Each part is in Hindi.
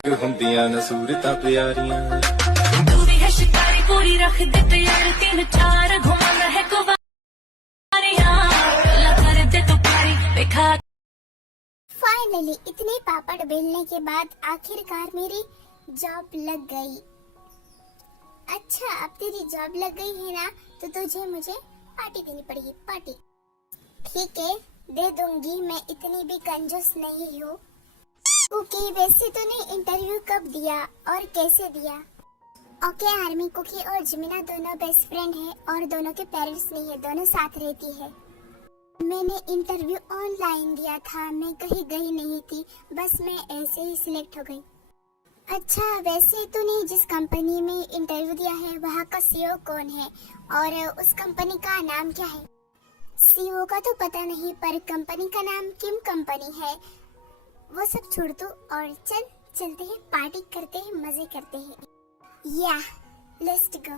ਹੁੰਦੀਆਂ न सूरतां प्यारियां तू भी है शिकारी पूरी रख दे तैयार 3-4 घुमाना है कुवारियां ला कर दे तो पारी देखा। फाइनली इतने पापड़ बेलने के बाद आखिरकार मेरी जॉब लग गई। अच्छा अब तेरी जॉब लग गई है ना, तो तुझे मुझे पार्टी देनी पड़ेगी। पार्टी ठीक है दे दूंगी, मैं इतनी भी कंजूस नहीं हूँ। कुकी वैसे तूने इंटरव्यू कब दिया और कैसे दिया? ओके आर्मी कुकी और जमीना दोनों बेस्ट फ्रेंड है और दोनों के पेरेंट्स नहीं है, दोनों साथ रहती है। मैंने इंटरव्यू ऑनलाइन दिया था, मैं कहीं गई नहीं थी, बस मैं ऐसे ही सिलेक्ट हो गई। अच्छा वैसे तूने जिस कंपनी में इंटरव्यू दिया है वहाँ का सीईओ कौन है और उस कंपनी का नाम क्या है? सीईओ का तो पता नहीं, पर कंपनी का नाम किम कंपनी है, वो सब छोड़ दो और चलते हैं, पार्टी करते हैं, मजे करते हैं। या लेट्स गो।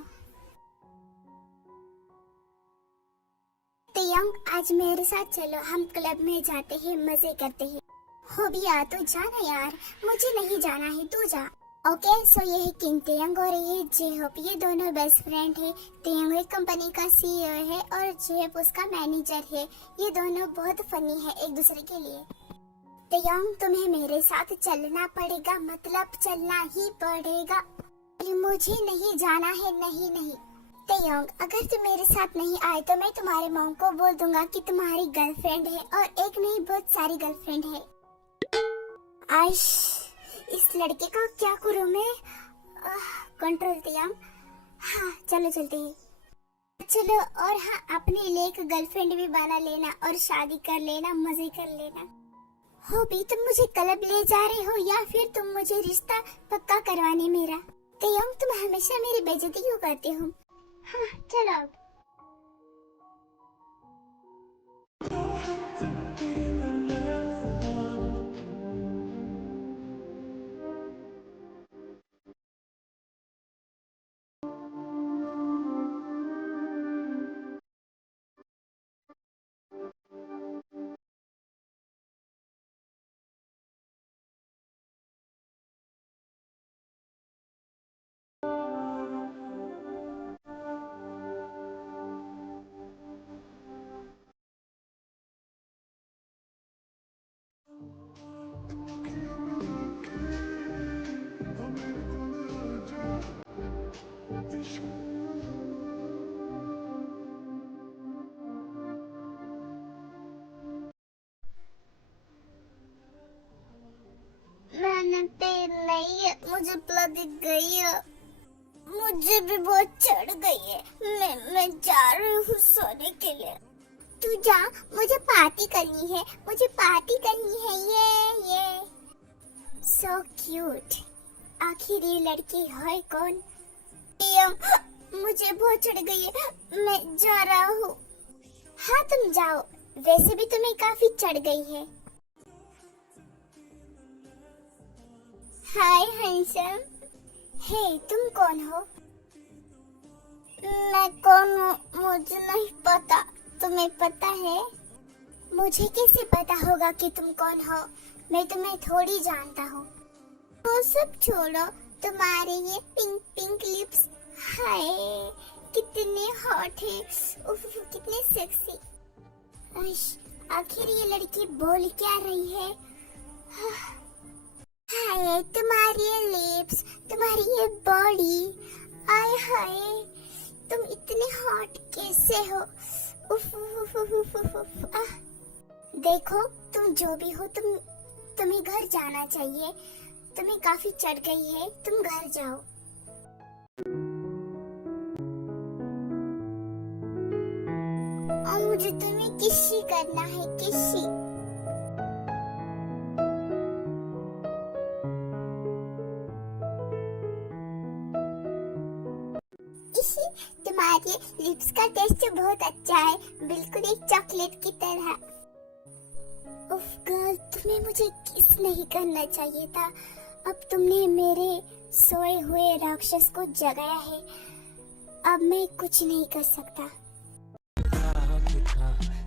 तयंग आज मेरे साथ चलो, हम क्लब में जाते हैं, मजे करते हैं। हो भी आ तो जाना यार, मुझे नहीं जाना है, तू जा। ओके सो ये है किंग तयंग और ये जेहोप, ये दोनों बेस्ट फ्रेंड है। तयंग एक कंपनी का सीईओ है और जेहोप उसका मैनेजर है। ये दोनों बहुत फनी है एक दूसरे के लिए। तयंग तुम्हें मेरे साथ चलना पड़ेगा, मतलब चलना ही पड़ेगा। मुझे नहीं जाना है, नहीं। तयंग अगर तुम मेरे साथ नहीं आए तो मैं तुम्हारे मॉम को बोल दूंगा कि तुम्हारी गर्लफ्रेंड है और एक नहीं बहुत सारी गर्लफ्रेंड है। आइश इस लड़के का क्या करूं मैं? कंट्रोल तयंग। हाँ चलो चलते हैं। चलो और हाँ अपने लिए एक गर्लफ्रेंड भी बना लेना और शादी कर लेना, मजे कर लेना। हो भी तुम मुझे क्लब ले जा रहे हो या फिर तुम मुझे रिश्ता पक्का करवाने मेरा? तयंग तुम हमेशा मेरी बेइज्जती क्यों करते हो? हाँ चलो अब। नहीं है, मुझे प्लग दिख गई है, मुझे भी बहुत चढ़ गई है। मैं जा रही हूँ सोने के लिए। तू जा, मुझे पार्टी करनी है, मुझे पार्टी करनी है। ये सो क्यूट। आखिर ये लड़की है कौन? मुझे बहुत चढ़ गई है, मैं जा रहा हूँ। हाँ तुम जाओ, वैसे भी तुम्हें काफी चढ़ गई है। हाय हैंडसम। हे तुम कौन हो? मैं कौन हूँ मुझे नहीं पता, तुम्हें पता है? मुझे कैसे पता होगा कि तुम कौन हो? मैं तुम्हें थोड़ी जानता हूँ। वो सब छोड़ो, तुम्हारे ये पिंक पिंक लिप्स, हाय कितने हॉट है, उफ कितने सेक्सी। आखिर ये लड़की बोल क्या रही है? हाय तुम्हारी ये लिप्स, तुम्हारी ये बॉडी, आय हाय तुम इतने हॉट कैसे हो? उफ, उफ, उफ, उफ, उफ, उफ, आह। देखो तुम जो भी हो, तुम्हें घर जाना चाहिए, तुम्हें काफी चढ़ गई है, तुम घर जाओ। और मुझे तुम्हें किसी करना है, किसी। तुम्हारे लिप्स का टेस्ट बहुत अच्छा है, बिल्कुल एक चॉकलेट की तरह। उफ गर्ल, तुम्हें मुझे किस नहीं करना चाहिए था। अब तुमने मेरे सोए हुए राक्षस को जगाया है, अब मैं कुछ नहीं कर सकता।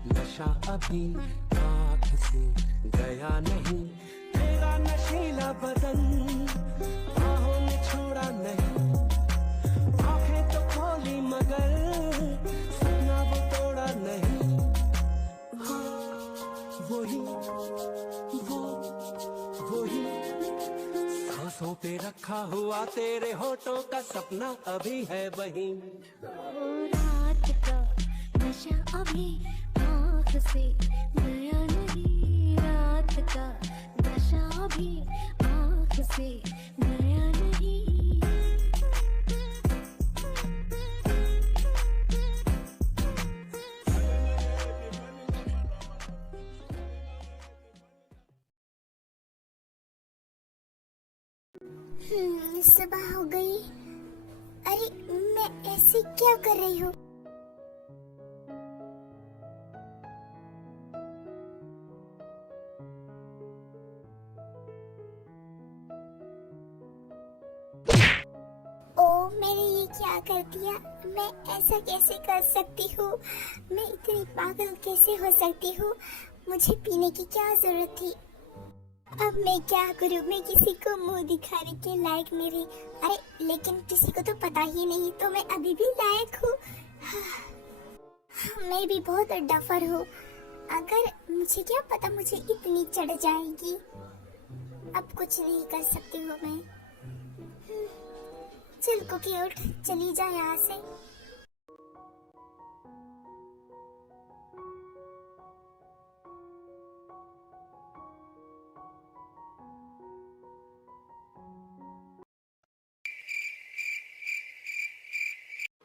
नशा अभी आँख से गया नहीं, तेरा नशीला बदन सांसों पे रखा हुआ तेरे होठों का सपना अभी है वहीं। रात का नशा अभी आँख से गया नहीं, रात का नशा अभी आँख से गया नहीं। सुबह हो गई। अरे मैं ऐसे क्या कर रही हूँ? ओ मैंने ये क्या कर दिया? मैं ऐसा कैसे कर सकती हूँ? मैं इतनी पागल कैसे हो सकती हूँ? मुझे पीने की क्या जरूरत थी? अब मैं क्या करूँ? मैं किसी को मुंह दिखाने के लायक नहीं रही। अरे लेकिन किसी को तो पता ही नहीं, तो मैं अभी भी लायक हूँ। मैं भी बहुत डफर हूँ। अगर मुझे क्या पता मुझे इतनी चढ़ जाएगी। अब कुछ नहीं कर सकती हूँ मैं। चल कुकी उठ, चली जा यहाँ से।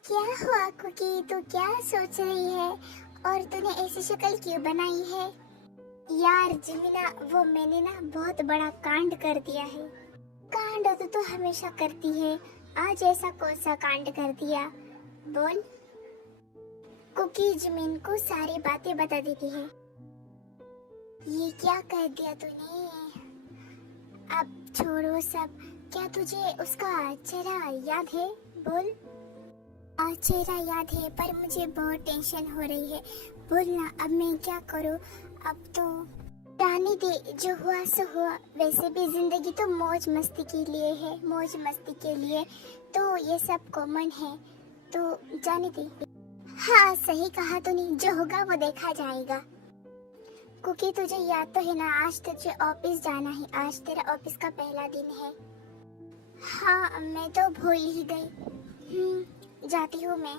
क्या हुआ कुकी? तू क्या सोच रही है? और तूने ऐसी शक्ल क्यों बनाई है? यार जिमिना, वो मैंने ना बहुत बड़ा कांड कर दिया है। कांड तो तू हमेशा करती है, आज ऐसा कौन सा कांड कर दिया? बोल। कुकी जिमिन को सारी बातें बता देती है। ये क्या कह दिया तूने? अब छोड़ो सब। क्या तुझे उसका चेहरा याद है? बोल। चेहरा याद है, पर मुझे बहुत टेंशन हो रही है। बोलना, अब मैं क्या करूं? अब तो जाने दे, जो हुआ सो हुआ। वैसे भी जिंदगी तो मौज मस्ती के लिए है, मौज मस्ती के लिए तो ये सब कॉमन है, तो जाने दे। हाँ सही कहा तूने, जो होगा वो देखा जाएगा। क्योंकि तुझे याद तो है ना, आज तुझे ऑफिस जाना है, आज तेरा ऑफिस का पहला दिन है। हाँ मैं तो भूल ही गई। जाती हूँ मैं।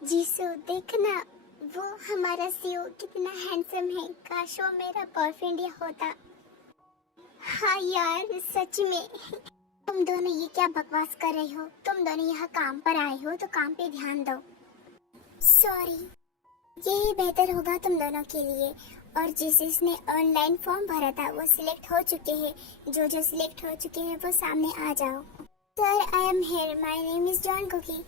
जीसू देखना, वो हमारा सीओ कितना हैंडसम है। काश वो मेरा बॉयफ्रेंड ही होता। हाँ यार सच में। तुम दोनों ये क्या बकवास कर रही हो? तुम दोनों यहाँ काम पर आए हो तो काम पे ध्यान दो। सॉरी। यही बेहतर होगा तुम दोनों के लिए। और जिसने ऑनलाइन फॉर्म भरा था वो सिलेक्ट हो चुके हैं। जो सिलेक्ट हो चुके हैं वो सामने आ जाओ। Sir I am here, my name is John Cookie.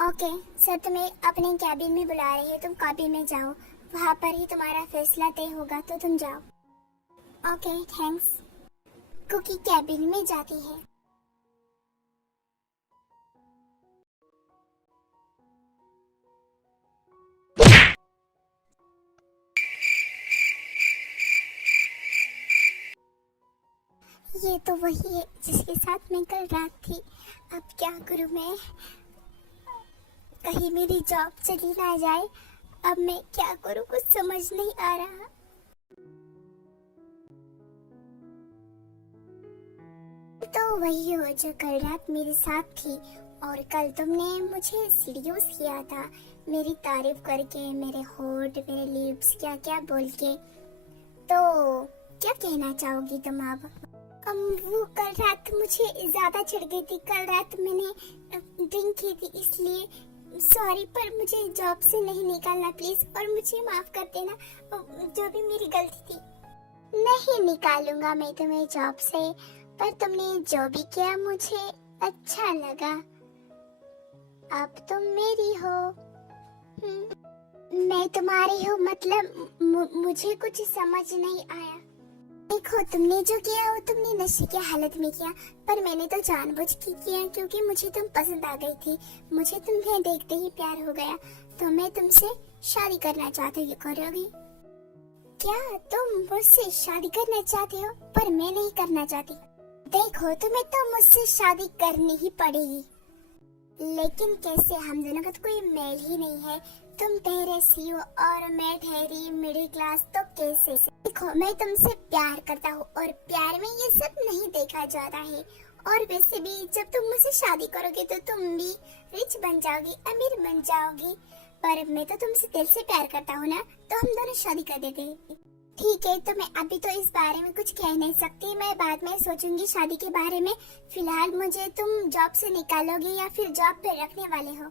Okay sir, तुम्हें अपने कैबिन में बुला रही है, तुम कैबिन में जाओ। वहाँ पर ही तुम्हारा फैसला तय होगा, तो तुम जाओ। Okay thanks. कुकी कैबिन में जाती है। ये तो वही है जिसके साथ मैं कल रात थी। अब क्या करूं मैं? कहीं मेरी जॉब चली ना जाए। अब मैं क्या करूं, कुछ समझ नहीं आ रहा। तो वही हो जो कल रात मेरे साथ थी। और कल तुमने मुझे सीरियस किया था, मेरी तारीफ करके, मेरे होठ, मेरे लिप्स, क्या क्या बोल के। तो क्या कहना चाहोगी तुम अब? वो कल रात मुझे ज्यादा चढ़ गई थी। कल रात मैंने ड्रिंक की थी, इसलिए सॉरी, पर मुझे जॉब से नहीं निकालना प्लीज। और मुझे माफ कर देना, जो भी मेरी गलती थी। नहीं निकालूंगा मैं तुम्हें जॉब से, पर तुमने जो भी किया मुझे अच्छा लगा। अब तुम मेरी हो। मैं तुम्हारी हूँ, मतलब मुझे कुछ समझ नहीं आया। देखो तुमने जो किया वो तुमने नशे की हालत में किया, पर मैंने तो जानबूझ के किया क्योंकि मुझे तुम पसंद आ गई थी। मुझे तुम्हें देखते ही प्यार हो गया, तो मैं तुमसे शादी करना चाहती हूँ। करोगी? क्या तुम मुझसे शादी करना चाहते हो? पर मैं नहीं करना चाहती। देखो, तुम्हें तो मुझसे शादी करनी ही पड़ेगी। लेकिन कैसे? हम दोनों का तो कोई मेल ही नहीं है। तुम ठहरे सीओ और मैं ठहरी मिडिल क्लास, तो कैसे? देखो, मैं तुमसे प्यार करता हूँ और प्यार में ये सब नहीं देखा जाता है। और वैसे भी जब तुम मुझसे शादी करोगे तो तुम भी रिच बन जाओगी, अमीर बन जाओगी। पर मैं तो तुमसे दिल से प्यार करता हूँ ना, तो हम दोनों शादी कर देते हैं। ठीक है, तो मैं अभी तो इस बारे में कुछ कह नहीं सकती। मैं बाद में सोचूंगी शादी के बारे में। फिलहाल मुझे तुम जॉब से निकालोगे या फिर जॉब पे रखने वाले हो?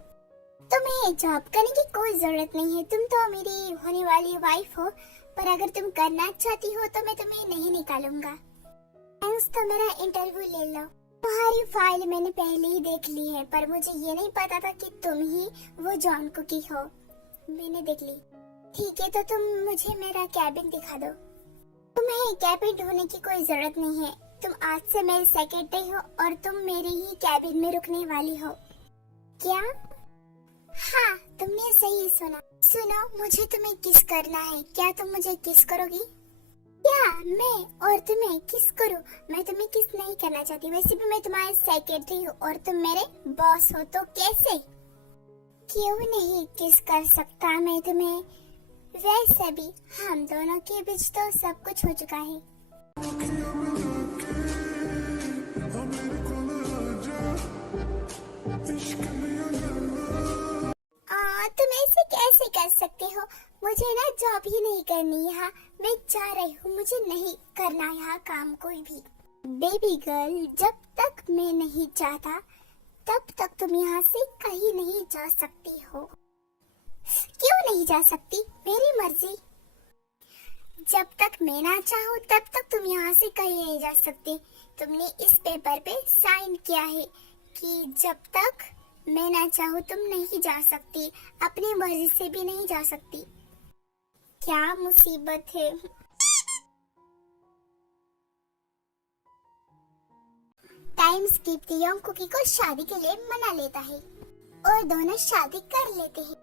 तुम्हें जॉब करने की कोई जरूरत नहीं है। तुम तो मेरी होने वाली वाइफ हो। पर अगर तुम करना चाहती हो तो मैं तुम्हें नहीं निकालूंगा। थैंक्स, तो मेरा इंटरव्यू ले लो। तुम्हारी फाइल मैंने पहले ही देख ली है, पर मुझे ये नहीं पता था कि तुम ही वो जॉन कुकी हो। मैंने देख ली। ठीक है, तो तुम मुझे मेरा कैबिन दिखा दो। तुम्हें कैबिन ढूंढने की कोई जरूरत नहीं है। तुम आज से मेरी सेक्रेटरी हो और तुम मेरे ही कैबिन में रुकने वाली हो। क्या? हाँ, तुमने सही सुना। सुनो, मुझे तुम्हें किस करना है। क्या तुम मुझे किस करोगी? क्या मैं और तुम्हें किस करूं? मैं तुम्हें किस नहीं करना चाहती। वैसे भी मैं तुम्हारी सेक्रेटरी हूँ और तुम मेरे बॉस हो, तो कैसे? क्यों नहीं किस कर सकता मैं तुम्हें? वैसे भी हम दोनों के बीच तो सब कुछ हो चुका है। तुम ऐसे कैसे कर सकते हो? मुझे ना जॉब ही नहीं करनी यहाँ। मैं जा रही हूँ, मुझे नहीं करना यहाँ काम कोई भी। बेबी गर्ल, जब तक मैं नहीं चाहता तब तक तुम यहाँ से कहीं नहीं जा सकती हो। क्यों नहीं जा सकती? मेरी मर्जी। जब तक मैं ना चाहूँ तब तक तुम यहाँ से कहीं नहीं जा सकती। तुमने इस पेपर पे साइन किया है कि जब तक मैं ना चाहूँ तुम नहीं जा सकती। अपनी मर्जी से भी नहीं जा सकती। क्या मुसीबत है। टाइम स्किप यंग कुकी को शादी के लिए मना लेता है और दोनों शादी कर लेते हैं।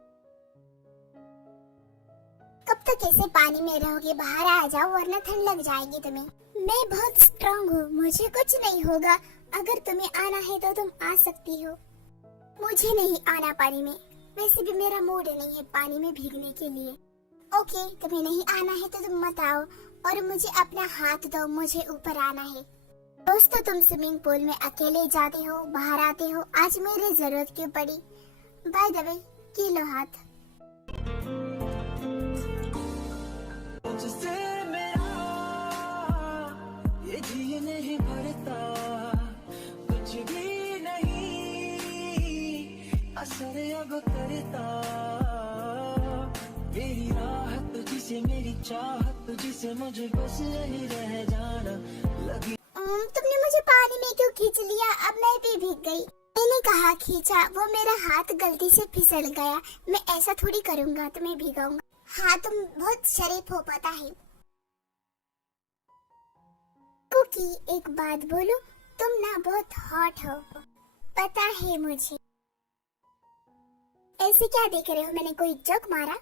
कब तक ऐसे पानी में रहोगे? बाहर आ जाओ वरना ठंड लग जाएगी तुम्हें। मैं बहुत स्ट्रांग हूँ, मुझे कुछ नहीं होगा। अगर तुम्हें आना है तो तुम आ सकती हो। मुझे नहीं आना पानी में। वैसे भी मेरा मूड नहीं है पानी में भीगने के लिए। ओके, तुम्हें नहीं आना है तो तुम मत आओ और मुझे अपना हाथ दो, मुझे ऊपर आना है। दोस्तों, तुम स्विमिंग पूल में अकेले जाते हो, बाहर आते हो। आज मेरी जरूरत क्यों पड़ी? बाय द वे, ये लो हाथ। तुझसे मेरा ये जी नहीं भरता, कुछ भी नहीं असर अब करता। मेरी राहत तुझसे, मेरी चाहत तुझसे, मुझे बस यही रह जाना लगी। तुमने मुझे पानी में क्यों खींच लिया? अब मैं भी भीग गई। मैंने कहा खींचा, वो मेरा हाथ गलती से फिसल गया। मैं ऐसा थोड़ी करूँगा, तुम्हें भिगाऊंगा। हाँ, तुम बहुत शरीफ हो पता है। कुकी, एक बात बोलूं, तुम ना बहुत हॉट हो, पता है मुझे। ऐसे क्या देख रहे हो? मैंने कोई जोक मारा?